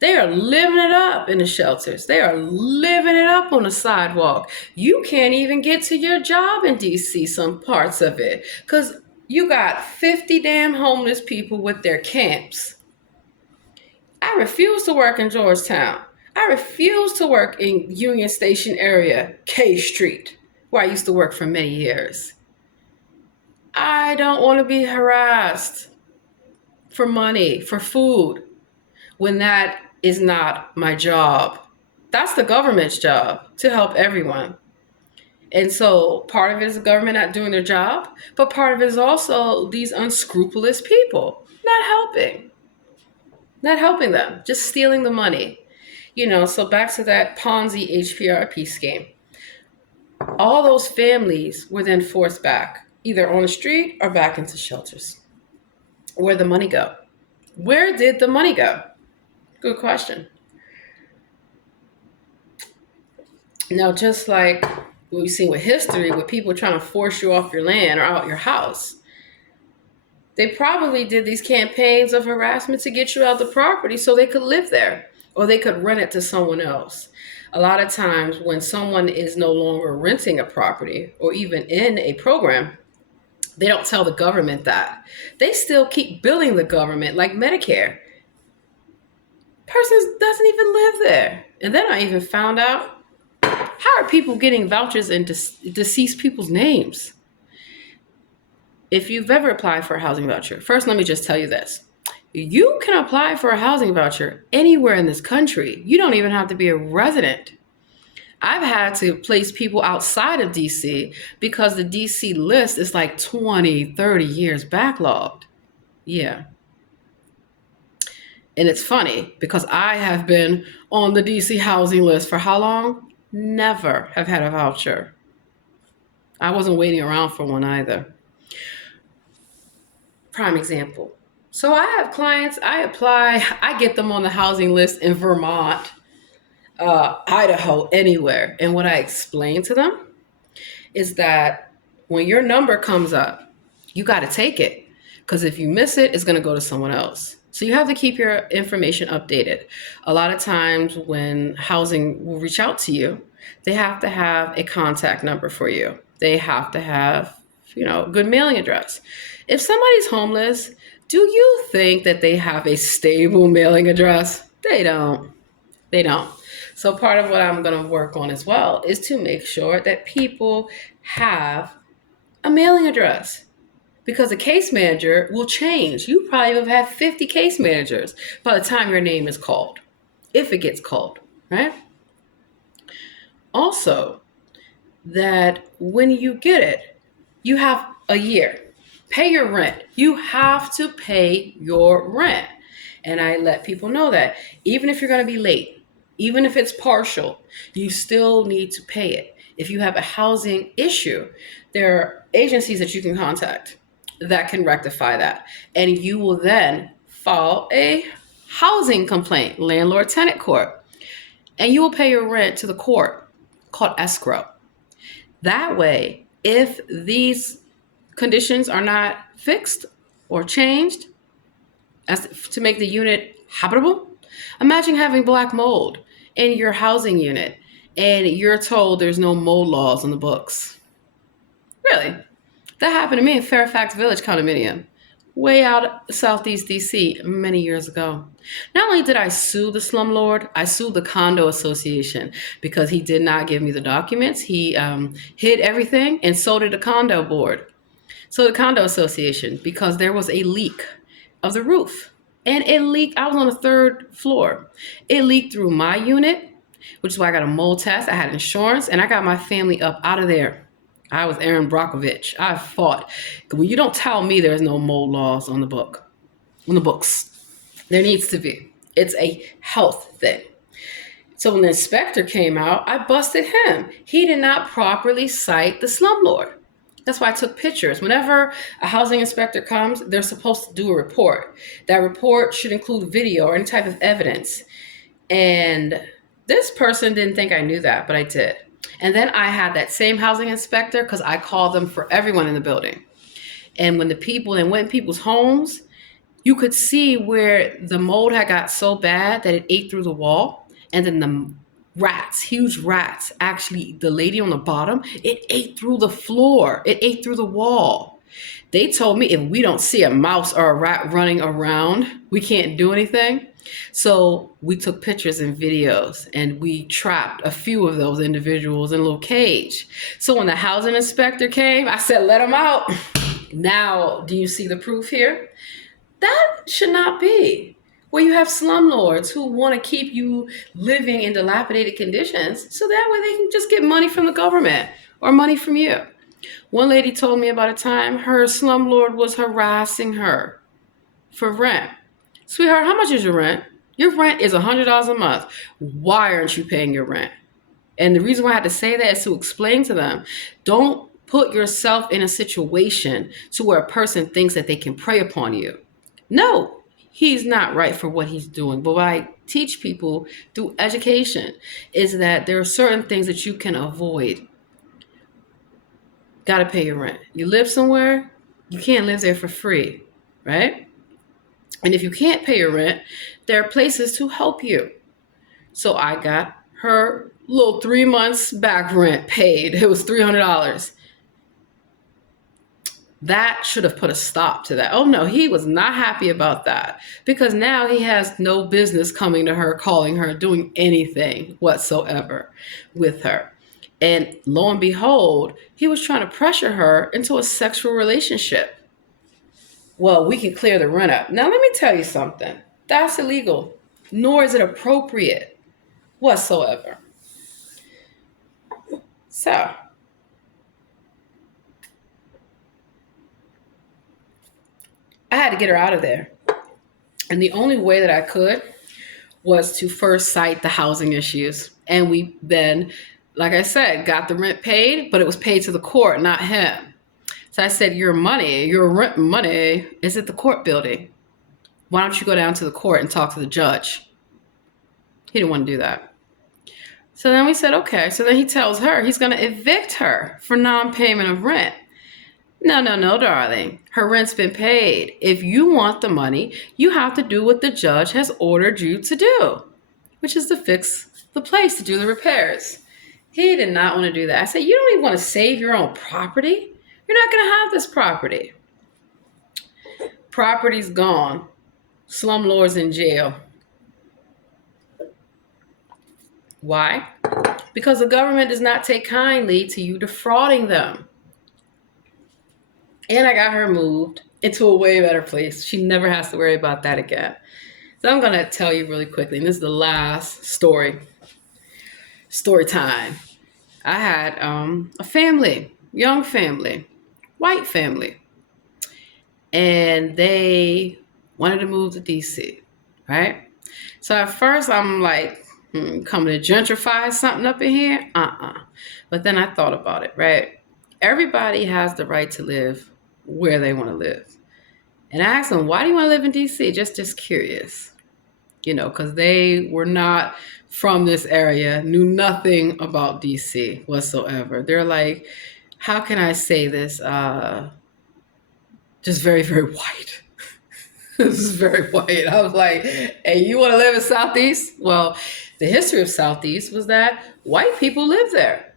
they are living it up in the shelters. They are living it up on the sidewalk. You can't even get to your job in DC, some parts of it, because you got 50 damn homeless people with their camps. I refuse to work in Georgetown. I refuse to work in Union Station area, K Street, where I used to work for many years. I don't want to be harassed for money, for food, when that is not my job. That's the government's job, to help everyone. And so part of it is the government not doing their job, but part of it is also these unscrupulous people not helping them, just stealing the money. So back to that Ponzi HPRP scheme. All those families were then forced back, either on the street or back into shelters. Where'd the money go? Where did the money go? Good question. Now, just like what we've seen with history, with people trying to force you off your land or out your house, they probably did these campaigns of harassment to get you out the property so they could live there, or they could rent it to someone else. A lot of times when someone is no longer renting a property or even in a program, they don't tell the government that. They still keep billing the government like Medicare. Person doesn't even live there. And then I even found out, how are people getting vouchers in deceased people's names? If you've ever applied for a housing voucher, first let me just tell you this. You can apply for a housing voucher anywhere in this country. You don't even have to be a resident. I've had to place people outside of DC because the DC list is like 20, 30 years backlogged. Yeah. And it's funny because I have been on the DC housing list for how long? Never have had a voucher. I wasn't waiting around for one either. Prime example. So I have clients, I apply, I get them on the housing list in Vermont, Idaho, anywhere. And what I explain to them is that when your number comes up, you got to take it, because if you miss it, it's going to go to someone else. So you have to keep your information updated. A lot of times when housing will reach out to you, they have to have a contact number for you. They have to have, a good mailing address. If somebody's homeless, do you think that they have a stable mailing address? They don't. So part of what I'm going to work on as well is to make sure that people have a mailing address, because a case manager will change. You probably have had 50 case managers by the time your name is called, if it gets called, right? Also, that when you get it, you have a year. Pay your rent. You have to pay your rent. And I let people know that even if you're going to be late, even if it's partial, you still need to pay it. If you have a housing issue, there are agencies that you can contact that can rectify that. And you will then file a housing complaint, landlord-tenant court, and you will pay your rent to the court, called escrow. That way, if these conditions are not fixed or changed as to make the unit habitable, imagine having black mold in your housing unit and you're told there's no mold laws on the books. Really? That happened to me in Fairfax Village condominium, way out Southeast DC many years ago. Not only did I sue the slumlord, I sued the condo association because he did not give me the documents. He hid everything, and so did the condo board. So the condo association, because there was a leak of the roof. And it leaked, I was on the third floor. It leaked through my unit, which is why I got a mold test. I had insurance, and I got my family up out of there. I was Aaron Brockovich. I fought. When you don't tell me there's no mold laws on the books. There needs to be. It's a health thing. So when the inspector came out, I busted him. He did not properly cite the slumlord. That's why I took pictures. Whenever a housing inspector comes, they're supposed to do a report. That report should include video or any type of evidence. And this person didn't think I knew that, but I did. And then I had that same housing inspector, because I called them for everyone in the building. And when they went in people's homes, you could see where the mold had got so bad that it ate through the wall. And then the rats, huge rats, actually, the lady on the bottom, it ate through the floor. It ate through the wall. They told me if we don't see a mouse or a rat running around, we can't do anything. So we took pictures and videos, and we trapped a few of those individuals in a little cage. So when the housing inspector came, I said, let them out. Now, do you see the proof here? That should not be. Where you have slumlords who want to keep you living in dilapidated conditions, so that way they can just get money from the government or money from you. One lady told me about a time her slumlord was harassing her for rent. Sweetheart, how much is your rent? Your rent is $100 a month. Why aren't you paying your rent? And the reason why I had to say that is to explain to them, don't put yourself in a situation to where a person thinks that they can prey upon you. No, he's not right for what he's doing. But what I teach people through education is that there are certain things that you can avoid. Got to pay your rent. You live somewhere, you can't live there for free, right? And if you can't pay your rent, there are places to help you. So I got her little 3 months back rent paid. It was $300. That should have put a stop to that. Oh no, he was not happy about that, because now he has no business coming to her, calling her, doing anything whatsoever with her. And lo and behold, he was trying to pressure her into a sexual relationship. Well, we can clear the rent up. Now, let me tell you something. That's illegal, nor is it appropriate whatsoever. So, I had to get her out of there. And the only way that I could was to first cite the housing issues. And we then, like I said, got the rent paid, but it was paid to the court, not him. So I said, your rent money is at the court building. Why don't you go down to the court and talk to the judge? He didn't want to do that. So then we said, okay. So then he tells her he's going to evict her for non-payment of rent. No, darling. Her rent's been paid. If you want the money, you have to do what the judge has ordered you to do, which is to fix the place, to do the repairs. He did not want to do that. I said, you don't even want to save your own property. You're not going to have this property. Property's gone. Slumlords in jail. Why? Because the government does not take kindly to you defrauding them. And I got her moved into a way better place. She never has to worry about that again. So I'm going to tell you really quickly, and this is the last story. Story time. I had a family, young family, white family, and they wanted to move to DC, right? So at first I'm like, coming to gentrify something up in here? But then I thought about it, right? Everybody has the right to live where they want to live. And I asked them, why do you want to live in DC? Just curious, because they were not from this area, knew nothing about DC whatsoever. They're like, how can I say this? Just very, very white. This is very white. I was like, hey, you want to live in Southeast? Well, the history of Southeast was that white people lived there.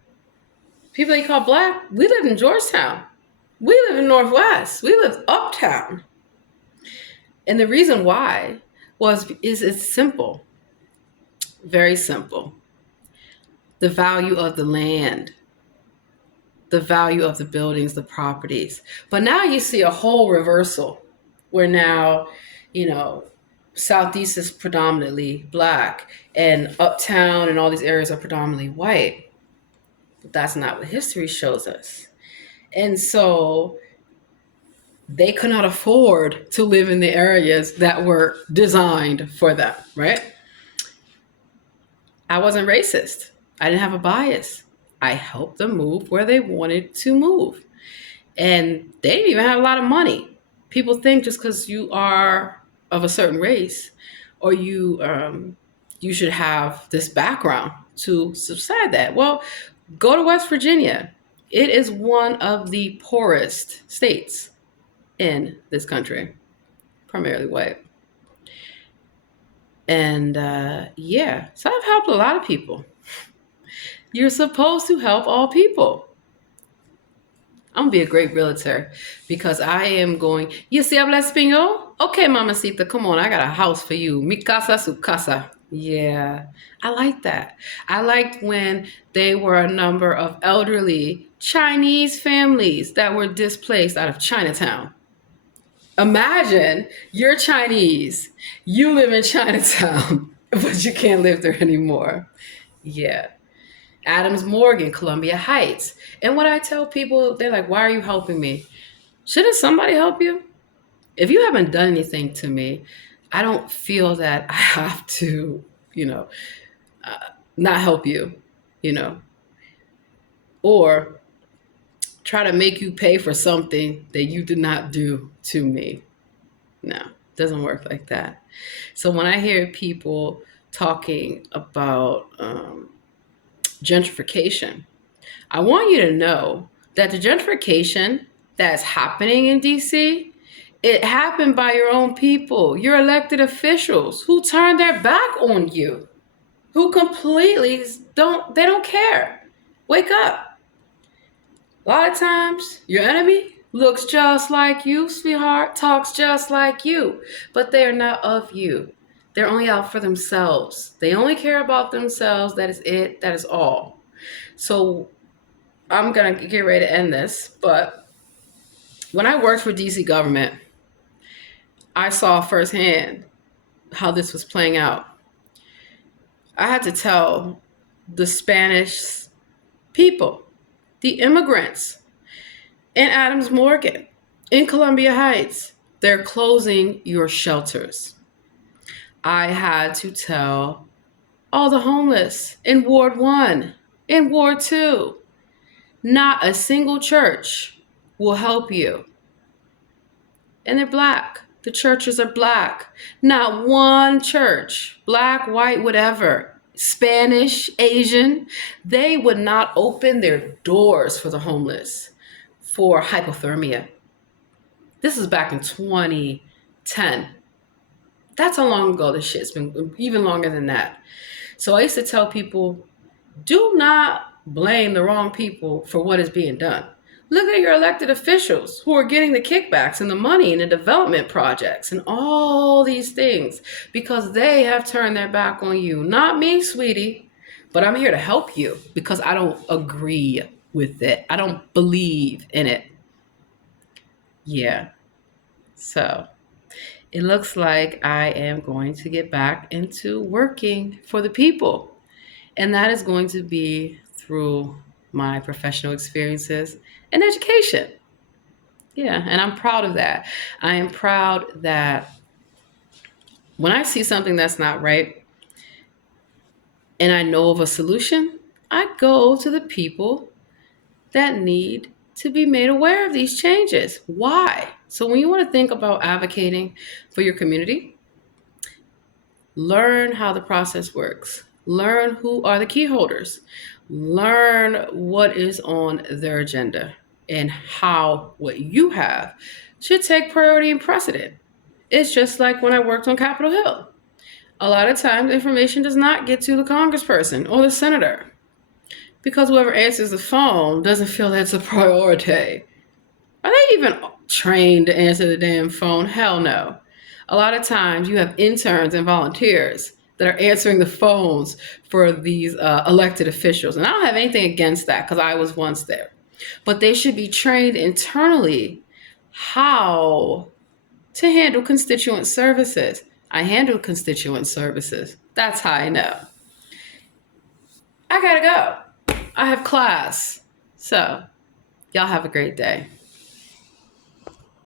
People they call black, we lived in Georgetown. We live in Northwest. We live uptown. And the reason why is it's simple. Very simple. The value of the land, the value of the buildings, the properties. But now you see a whole reversal where now, Southeast is predominantly black and uptown and all these areas are predominantly white. But that's not what history shows us. And so they could not afford to live in the areas that were designed for them, right? I wasn't racist. I didn't have a bias. I helped them move where they wanted to move. And they didn't even have a lot of money. People think just because you are of a certain race or you should have this background to subside that. Well, go to West Virginia. It is one of the poorest states in this country, primarily white. And yeah, so I've helped a lot of people. You're supposed to help all people. I'm gonna be a great realtor because I am going. You see, habla español? Okay, mamacita, come on. I got a house for you. Mi casa, su casa. Yeah, I like that. I liked when they were a number of elderly Chinese families that were displaced out of Chinatown. Imagine you're Chinese, you live in Chinatown, but you can't live there anymore. Yeah. Adams Morgan, Columbia Heights. And when I tell people, they're like, why are you helping me? Shouldn't somebody help you? If you haven't done anything to me, I don't feel that I have to, you know, not help you, you know, or try to make you pay for something that you did not do to me. No, it doesn't work like that. So when I hear people talking about gentrification, I want you to know that the gentrification that's happening in DC, it happened by your own people, your elected officials who turned their back on you, who completely don't care. Wake up. A lot of times, your enemy looks just like you, sweetheart, talks just like you, but they are not of you. They're only out for themselves. They only care about themselves. That is it. That is all. So I'm going to get ready to end this, but when I worked for DC government, I saw firsthand how this was playing out. I had to tell the Spanish people, the immigrants in Adams Morgan, in Columbia Heights, they're closing your shelters. I had to tell all the homeless in Ward 1, in Ward 2, not a single church will help you. And they're black. The churches are black. Not one church, black, white, whatever, Spanish, Asian, they would not open their doors for the homeless for hypothermia. This is back in 2010. That's how long ago this shit's been, even longer than that. So I used to tell people, do not blame the wrong people for what is being done. Look at your elected officials who are getting the kickbacks and the money and the development projects and all these things because they have turned their back on you. Not me, sweetie, but I'm here to help you because I don't agree with it. I don't believe in it. Yeah. So it looks like I am going to get back into working for the people. And that is going to be through my professional experiences and education. Yeah, and I'm proud of that. I am proud that when I see something that's not right and I know of a solution, I go to the people that need to be made aware of these changes. Why? So when you want to think about advocating for your community, learn how the process works. Learn who are the key holders. Learn what is on their agenda and how what you have should take priority and precedent. It's just like when I worked on Capitol Hill. A lot of times information does not get to the congressperson or the senator because whoever answers the phone doesn't feel that's a priority. Are they even trained to answer the damn phone? Hell no. A lot of times you have interns and volunteers that are answering the phones for these elected officials. And I don't have anything against that because I was once there. But they should be trained internally how to handle constituent services. I handle constituent services. That's how I know. I gotta go. I have class. So y'all have a great day.